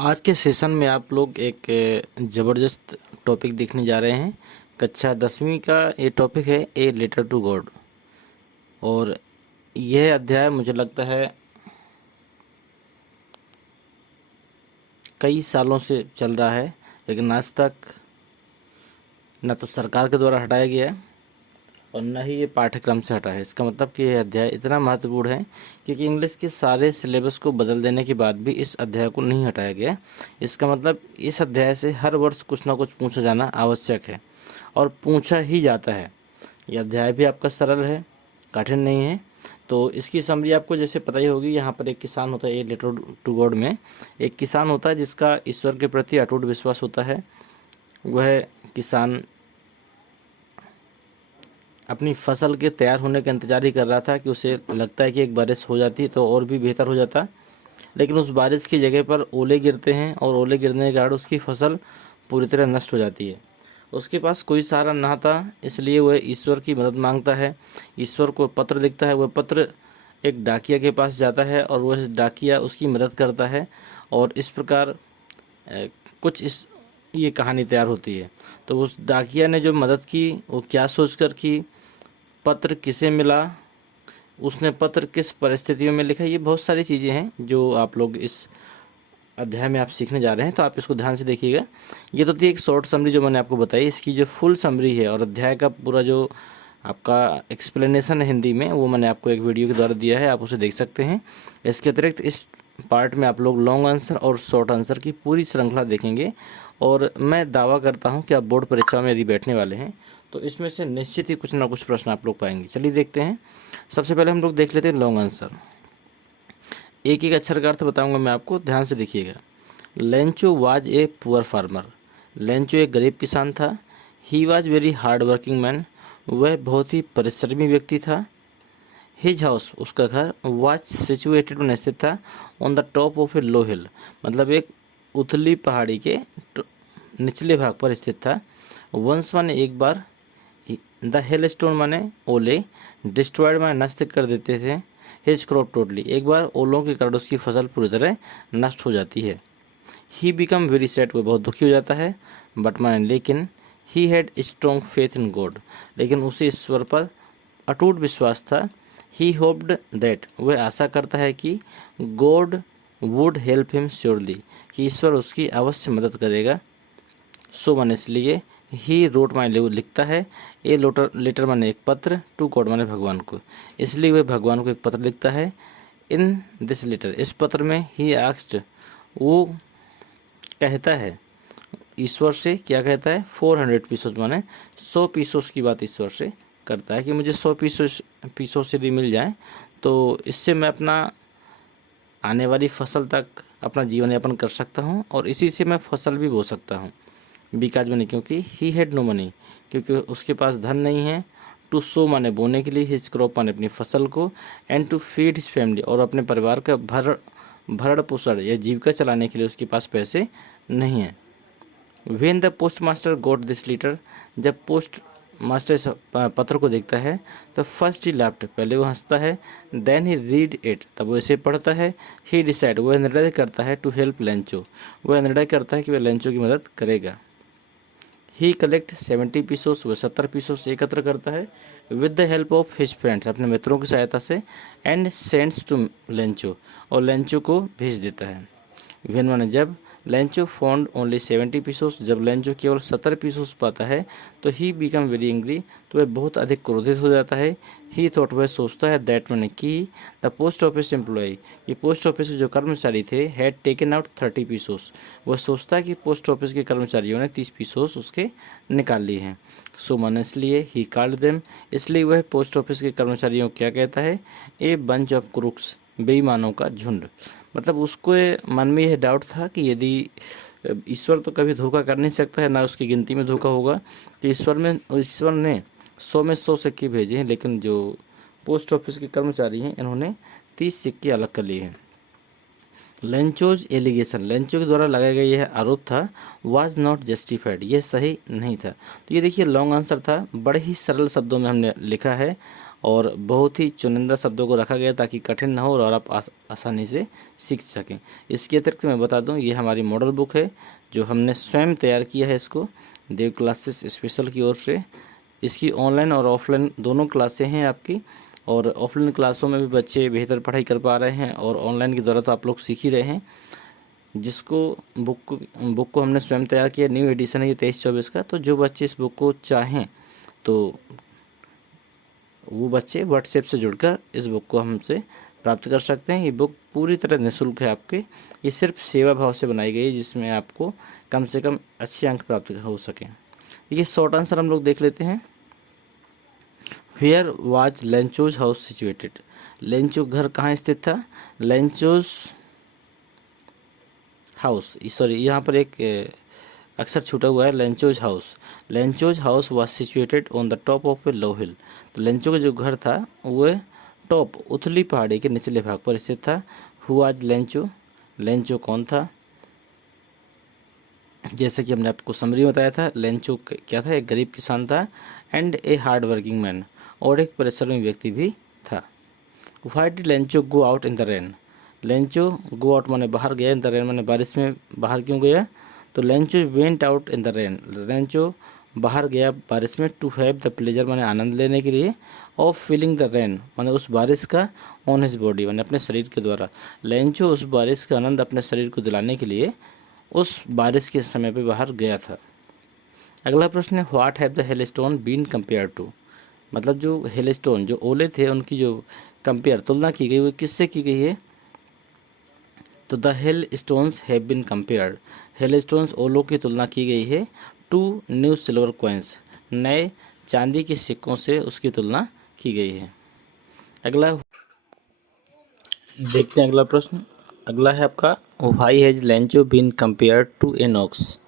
आज के सेशन में आप लोग एक ज़बरदस्त टॉपिक देखने जा रहे हैं। कक्षा 10वीं का ये टॉपिक है ए लेटर टू गॉड। और यह अध्याय मुझे लगता है कई सालों से चल रहा है, लेकिन आज तक न तो सरकार के द्वारा हटाया गया है और न ही ये पाठ्यक्रम से हटा है। इसका मतलब कि यह अध्याय इतना महत्वपूर्ण है क्योंकि इंग्लिश के सारे सिलेबस को बदल देने के बाद भी इस अध्याय को नहीं हटाया गया। इसका मतलब इस अध्याय से हर वर्ष कुछ ना कुछ पूछा जाना आवश्यक है और पूछा ही जाता है। यह अध्याय भी आपका सरल है, कठिन नहीं है। तो इसकी समरी आपको जैसे पता ही होगी। यहाँ पर एक किसान होता है, ए लेटर टू गॉड में एक किसान होता है जिसका ईश्वर के प्रति अटूट विश्वास होता है। वह किसान अपनी फसल के तैयार होने का इंतजार ही कर रहा था कि उसे लगता है कि एक बारिश हो जाती तो और भी बेहतर हो जाता, लेकिन उस बारिश की जगह पर ओले गिरते हैं और ओले गिरने के कारण उसकी फसल पूरी तरह नष्ट हो जाती है। उसके पास कोई सहारा ना था, इसलिए वह ईश्वर की मदद मांगता है। ईश्वर को पत्र लिखता है। वह पत्र एक डाकिया के पास जाता है और वह डाकिया उसकी मदद करता है और इस प्रकार कुछ इस ये कहानी तैयार होती है। तो उस डाकिया ने जो मदद की वो क्या सोचकर कि पत्र किसे मिला, उसने पत्र किस परिस्थितियों में लिखा, ये बहुत सारी चीज़ें हैं जो आप लोग इस अध्याय में आप सीखने जा रहे हैं। तो आप इसको ध्यान से देखिएगा। ये तो थी एक शॉर्ट समरी जो मैंने आपको बताई। इसकी जो फुल समरी है और अध्याय का पूरा जो आपका एक्सप्लेनेशन है हिंदी में, वो मैंने आपको एक वीडियो के द्वारा दिया है, आप उसे देख सकते हैं। इसके अतिरिक्त इस पार्ट में आप लोग लॉन्ग आंसर और शॉर्ट आंसर की पूरी श्रृंखला देखेंगे और मैं दावा करता हूं कि आप बोर्ड परीक्षा में यदि बैठने वाले हैं तो इसमें से निश्चित ही कुछ ना कुछ प्रश्न आप लोग पाएंगे। चलिए देखते हैं। सबसे पहले हम लोग देख लेते हैं लॉन्ग आंसर। एक एक अक्षर का अर्थ बताऊंगा मैं आपको, ध्यान से देखिएगा। Lencho was a poor farmer. Lencho एक गरीब किसान था। He was very hard working man. वह बहुत ही परिश्रमी व्यक्ति था। हिज हाउस उसका घर वाज सिचुएटेड में स्थित था on the top of a low हिल, मतलब एक उथली पहाड़ी के निचले भाग पर स्थित था। वंस माने एक बार, द हेल स्टोन माने ओले, डिस्ट्रॉयड माने नष्ट कर देते थे, हिज क्रॉप टोटली एक बार ओलों के कारण उसकी फसल पूरी तरह नष्ट हो जाती है। ही बिकम वेरी सैड, वह बहुत दुखी हो जाता है। बट माने लेकिन, he had strong faith in God, लेकिन उसे ईश्वर पर अटूट विश्वास था। ही होप्ड दैट, वह आशा करता है कि God would help him surely, कि ईश्वर उसकी अवश्य मदद करेगा। सो माने इसलिए, ही रोट माने लिखता है, ए लेटर माने एक पत्र, टू गॉड माने भगवान को, इसलिए वह भगवान को एक पत्र लिखता है। इन दिस लेटर, इस पत्र में ही आस्क्ड, वो कहता है ईश्वर से, क्या कहता है, 400 पीसोस माने 100 पीसोस की बात ईश्वर से करता है कि मुझे 100 पीसोस यदि मिल जाए तो इससे मैं अपना आने वाली फसल तक अपना जीवन यापन कर सकता हूँ और इसी से मैं फसल भी बो सकता हूँ। बिकॉज मनी, क्योंकि ही हैड नो मनी, क्योंकि उसके पास धन नहीं है। टू सो माने बोने के लिए, हिज क्रॉप माने अपनी फसल को, and to feed his family और अपने परिवार का भरण पोषण या जीविका चलाने के लिए उसके पास पैसे नहीं हैं। When the postmaster got this letter, जब पोस्ट मास्टर इस पत्र को देखता है तो फर्स्ट ही लाफ्ट, पहले वो हंसता है। देन ही रीड इट, तब वो इसे पढ़ता है। ही डिसाइड, वह निर्णय करता है, टू हेल्प लेंचो, वह निर्णय करता है कि वह लेंचो की मदद करेगा। ही कलेक्ट 70 पीसोस, वह 70 पीसोस एकत्र करता है। With the help of his friends, अपने मित्रों की सहायता से। एंड सेंड्स टू लेंचो, और लेंचो को भेज देता है। वेन माने जब, लेंचो फाउंड ओनली 70 पीसोस, जब लेंचो केवल 70 पीसोस पाता है तो ही बिकम वेरी एंग्री, तो वह बहुत अधिक क्रोधित हो जाता है। ही थॉट, वह सोचता है, दैट माने कि, द पोस्ट ऑफिस एम्प्लॉय, ये पोस्ट ऑफिस के जो कर्मचारी थे, हैड टेकन आउट 30 पीसोस, वह सोचता है कि पोस्ट ऑफिस के कर्मचारियों ने 30 पीसोस उसके निकाल लिए हैं। सो माने इसलिए, ही कॉल्ड देम, इसलिए वह पोस्ट ऑफिस के कर्मचारियों को क्या कहता है, ए बंच ऑफ क्रूक्स, बेईमानों का झुंड। मतलब उसको मन में यह डाउट था कि यदि ईश्वर तो कभी धोखा कर नहीं सकता है, ना उसकी गिनती में धोखा होगा, तो ईश्वर ने 100 में 100 सिक्के भेजे हैं, लेकिन जो पोस्ट ऑफिस के कर्मचारी हैं इन्होंने 30 सिक्के अलग कर लिए हैं। लेंचोज एलिगेशन, लेंचो के द्वारा लगाया गया यह आरोप था, वाज नॉट जस्टिफाइड, यह सही नहीं था। तो ये देखिए लॉन्ग आंसर था, बड़े ही सरल शब्दों में हमने लिखा है और बहुत ही चुनिंदा शब्दों को रखा गया ताकि कठिन ना हो और आप आसानी से सीख सकें। इसके अतिरिक्त मैं बता दूं, ये हमारी मॉडल बुक है जो हमने स्वयं तैयार किया है इसको देव क्लासेस स्पेशल की ओर से। इसकी ऑनलाइन और ऑफलाइन दोनों क्लासें हैं आपकी, और ऑफलाइन क्लासों में भी बच्चे बेहतर पढ़ाई कर पा रहे हैं और ऑनलाइन के द्वारा तो आप लोग सीख ही रहे हैं। जिसको बुक को हमने स्वयं तैयार किया, न्यू एडिशन है ये 23-24 का। तो जो बच्चे इस बुक को चाहें तो वो बच्चे व्हाट्सएप से जुड़कर इस बुक को हमसे प्राप्त कर सकते हैं। ये बुक पूरी तरह निःशुल्क है आपके, ये सिर्फ सेवा भाव से बनाई गई है जिसमें आपको कम से कम अच्छे अंक प्राप्त हो सकें। ये शॉर्ट आंसर हम लोग देख लेते हैं। Where was Lencho's house situated? Lencho घर कहाँ स्थित था? लेंचोज हाउस, सॉरी यहाँ पर एक अक्षर छूटा हुआ है, Lencho's house. Lencho's house was situated on the top of a low hill. तो लेंचो का जो घर था वह टॉप उथली पहाड़ी के निचले भाग पर स्थित था। Who was Lencho? लेंचो कौन था? जैसे कि हमने आपको समरी बताया था, लेंचो क्या था? एक गरीब किसान था। And a hard working man, और एक परिश्रमी व्यक्ति भी था। Why did Lencho go out in the rain? Lencho go out माने बाहर गया, इन द रेन माने बारिश में बाहर क्यों गया? तो Lencho went out in the rain, Lencho बाहर गया बारिश में। टू हैव द प्लेजर माने आनंद लेने के लिए। ऑफ फीलिंग द रेन माने उस बारिश का। ऑन हिज बॉडी माने अपने शरीर के द्वारा। लेंचो उस बारिश का आनंद अपने शरीर को दिलाने के लिए उस बारिश के समय पे बाहर गया था। अगला प्रश्न है, what have the hailstone been compare to? मतलब जो हेलस्टोन जो ओले थे उनकी जो कंपेयर तुलना की गई वो किससे की गई है? तो the hailstones have been compared, hailstones ओलों की तुलना की गई है। टू न्यू सिल्वर कॉइन्स, नए चांदी के सिक्कों से उसकी तुलना की गई है। अगला देखते हैं अगला प्रश्न। अगला है आपका, why has Lencho been compared to an ox?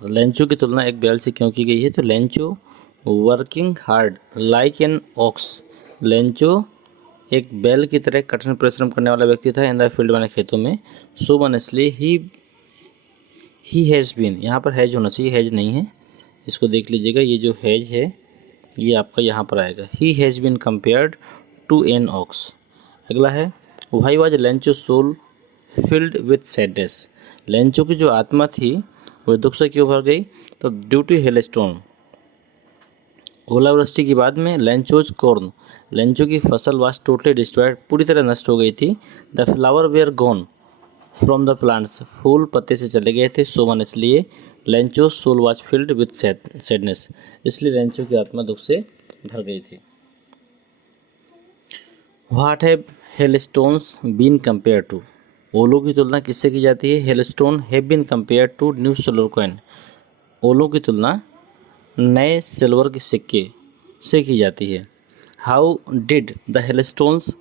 Lencho की तुलना एक बैल से क्यों की गई है? तो Lencho working hard like an ox, Lencho एक बैल की तरह कठिन परिश्रम करने वाला व्यक्ति था। इन द फील्ड माने खेतों में। So honestly he has been, यहाँ पर हैज होना चाहिए, हैज नहीं है, इसको देख लीजिएगा। ये जो हैज है ये आपका यहाँ पर आएगा। He has been compared to an ox. अगला है, why was Lencho soul filled with sadness? Lencho की जो आत्मा थी वह दुख से क्यों भर गई? तो ड्यू टू हेलस्टोन, ओलावृष्टि के बाद में। लेंचोज कॉर्न, लेंचो की फसल वाज टोटली डिस्ट्रॉयड, पूरी तरह नष्ट हो गई थी। The flower were gone from the plants, फूल पत्ते से चले गए थे। सो वन, इसलिए Lencho soul was filled with sadness, इसलिए लेंचो की आत्मा दुख से भर गई थी। What have hailstones been compare to? ओलों की तुलना किससे की जाती है? Hailstone have been compare to new silver coin, ओलों की तुलना नए सिल्वर के सिक्के से की जाती है। How did the hailstones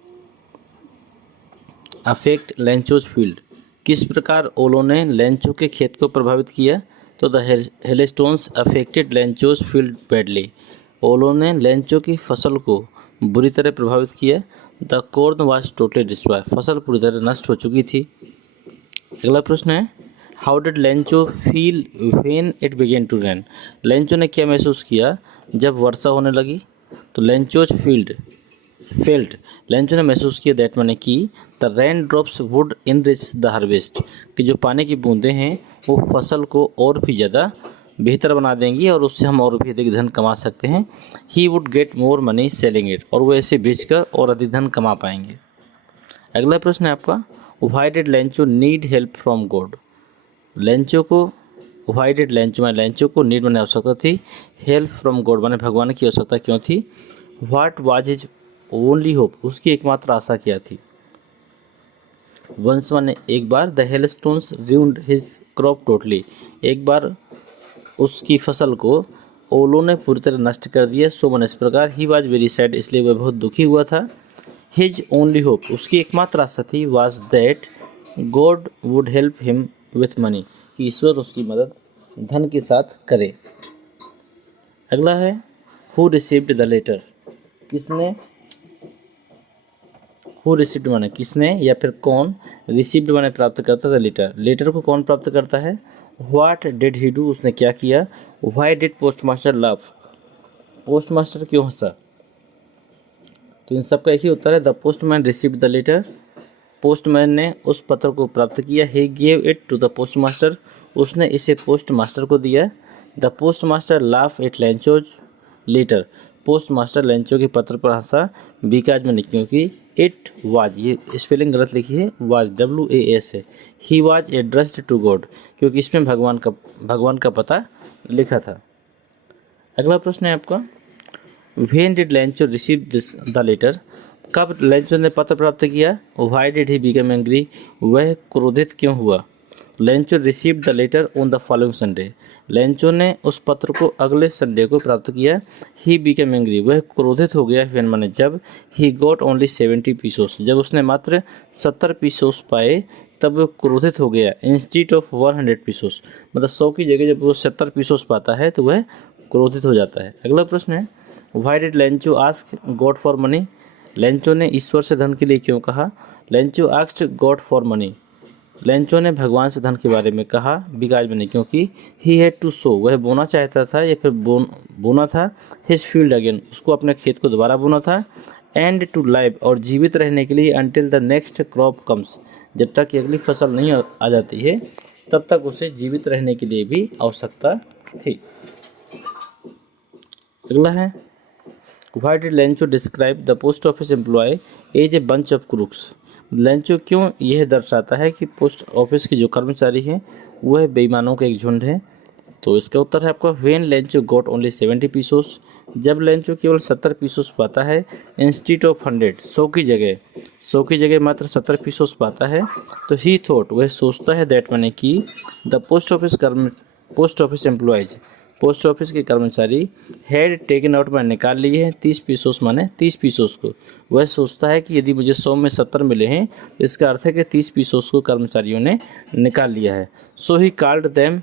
affect Lencho's field? किस प्रकार ओलों ने लेंचो के खेत को प्रभावित किया? तो the hailstones affected Lencho's field badly, ओलों ने लेंचो की फसल को बुरी तरह प्रभावित किया। The corn was totally destroy, फसल पूरी तरह नष्ट हो चुकी थी। अगला प्रश्न है, how did Lencho feel when it began to rain? Lencho ने क्या महसूस किया जब वर्षा होने लगी? तो लेंचोज फेल्ट, लेंचो ने महसूस किया, दैट माने कि the rain drops would enrich the harvest, कि जो पानी की बूंदें हैं वो फसल को और भी ज़्यादा बेहतर बना देंगी और उससे हम और भी अधिक धन कमा सकते हैं। He would get more money selling it, और वो ऐसे बेचकर और अधिक धन कमा पाएंगे। अगला प्रश्न है आपका, why did Lencho need help from God? Lencho को व्हाई डिड लेंचो माने लेंचो को नीड माने आवश्यकता थी, हेल्प फ्रॉम गॉड माने भगवान की आवश्यकता क्यों थी? What was his only hope, उसकी एकमात्र आशा क्या थी? वंस माने एक बार। The hailstones ruined his crop totally, एक बार उसकी फसल को ओलों ने पूरी तरह नष्ट कर दिया। सो माने इस प्रकार। ही वाज वेरी सैड, इसलिए वह बहुत दुखी हुआ था। हिज ओनली होप, उसकी एकमात्र आशा थी। Was that God would help him with money, कि ईश्वर उसकी मदद धन के साथ करे। अगला है, हु रिसीव्ड द लेटर? किसने, हु रिसीव्ड माने किसने या फिर कौन, रिसीव्ड माने प्राप्त करता था लेटर, लेटर को कौन प्राप्त करता है? व्हाट डिड ही डू, उसने क्या किया? Why did postmaster laugh, postmaster क्यों हंसा? तो इन सब का एक ही उत्तर है, the postman received the letter. Postman ने उस पत्र को प्राप्त किया। He gave it to the postmaster, उसने इसे पोस्ट मास्टर को दिया। The postmaster laugh at Lencho's letter, postmaster Lencho के पत्र पर हंसा। बिकॉज मैंने क्योंकि, इट वाज, ये स्पेलिंग गलत लिखी है, वाज WAS है। He was addressed to God, क्योंकि इसमें भगवान का पता लिखा था। अगला प्रश्न है आपका, when did Lencho receive this the letter, कब लेंचो ने पत्र प्राप्त किया। Why did he become angry, वह क्रोधित क्यों हुआ। Lencho receive the letter on the following Sunday, Lencho ने उस पत्र को अगले संडे को प्राप्त किया। ही बिकम एंग्री, वह क्रोधित हो गया। व्हेन माने जब। ही गॉट ओनली 70 पीसोस, जब उसने मात्र 70 पीसोस पाए तब वह क्रोधित हो गया। इंस्टीट ऑफ 100 पीसोस, मतलब 100 की जगह जब वो 70 पीसोस पाता है तो वह क्रोधित हो जाता है। अगला प्रश्न है, why did Lencho ask God for money, Lencho ने ईश्वर से धन के लिए क्यों कहा। Lencho asked God for money, Lencho ने भगवान से धन के बारे में कहा। बिकॉज मैंने क्योंकि, ही हैड टू सो, वह बोना चाहता था या फिर बोना था। हिज फील्ड अगेन, उसको अपने खेत को दोबारा बोना था। एंड टू लाइव, और जीवित रहने के लिए। Until the next crop comes, जब तक कि अगली फसल नहीं आ जाती है तब तक उसे जीवित रहने के लिए भी आवश्यकता थी। अगला है, why did Lencho describe the post office employ as a bunch of crooks, Lencho क्यों यह दर्शाता है कि पोस्ट ऑफिस के जो कर्मचारी हैं वह बेईमानों का एक झुंड है। तो इसका उत्तर है आपका, when Lencho got only 70 pesos, जब लेंचो केवल 70 पीसोस पाता है। इंस्टीट ऑफ 100, 100 की जगह मात्र 70 पीसोस पाता है। तो ही थॉट, वह सोचता है, दैट मैंने कि the post office employees, post office के कर्मचारी हैड टेकन आउट, मैंने निकाल लिए हैं 30 पीसोस, माने 30 पीसोस को। वह सोचता है कि यदि मुझे 100 में 70 मिले हैं तो इसका अर्थ है कि 30 पीसोस को कर्मचारियों ने निकाल लिया है। So he called them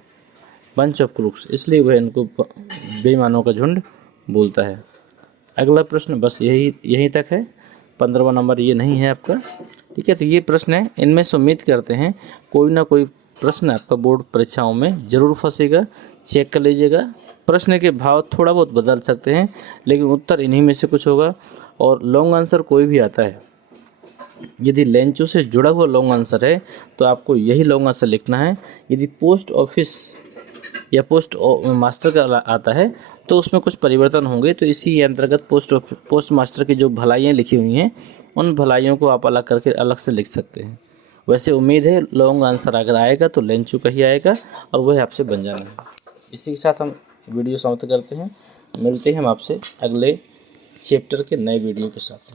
bunch of crooks, इसलिए वह इनको बेईमानों का झुंड बोलता है। अगला प्रश्न बस यहीं तक है, 15वां नंबर ये नहीं है आपका। ठीक है, तो ये प्रश्न है, इनमें से उम्मीद करते हैं कोई ना कोई प्रश्न आपका बोर्ड परीक्षाओं में ज़रूर फंसेगा, चेक कर लीजिएगा। प्रश्न के भाव थोड़ा बहुत बदल सकते हैं लेकिन उत्तर इन्हीं में से कुछ होगा। और लॉन्ग आंसर कोई भी आता है, यदि लेंचो से जुड़ा हुआ लॉन्ग आंसर है तो आपको यही लॉन्ग आंसर लिखना है। यदि पोस्ट ऑफिस या पोस्ट मास्टर का आता है तो उसमें कुछ परिवर्तन होंगे, तो इसी अंतर्गत पोस्ट मास्टर की जो भलाइयाँ लिखी हुई हैं उन भलाइयों को आप अलग करके अलग से लिख सकते हैं। वैसे उम्मीद है लॉन्ग आंसर अगर आएगा तो लेंचो का ही आएगा और वह आपसे बन जाना है। इसी के साथ हम वीडियो समाप्त करते हैं, मिलते हैं हम आपसे अगले चैप्टर के नए वीडियो के साथ।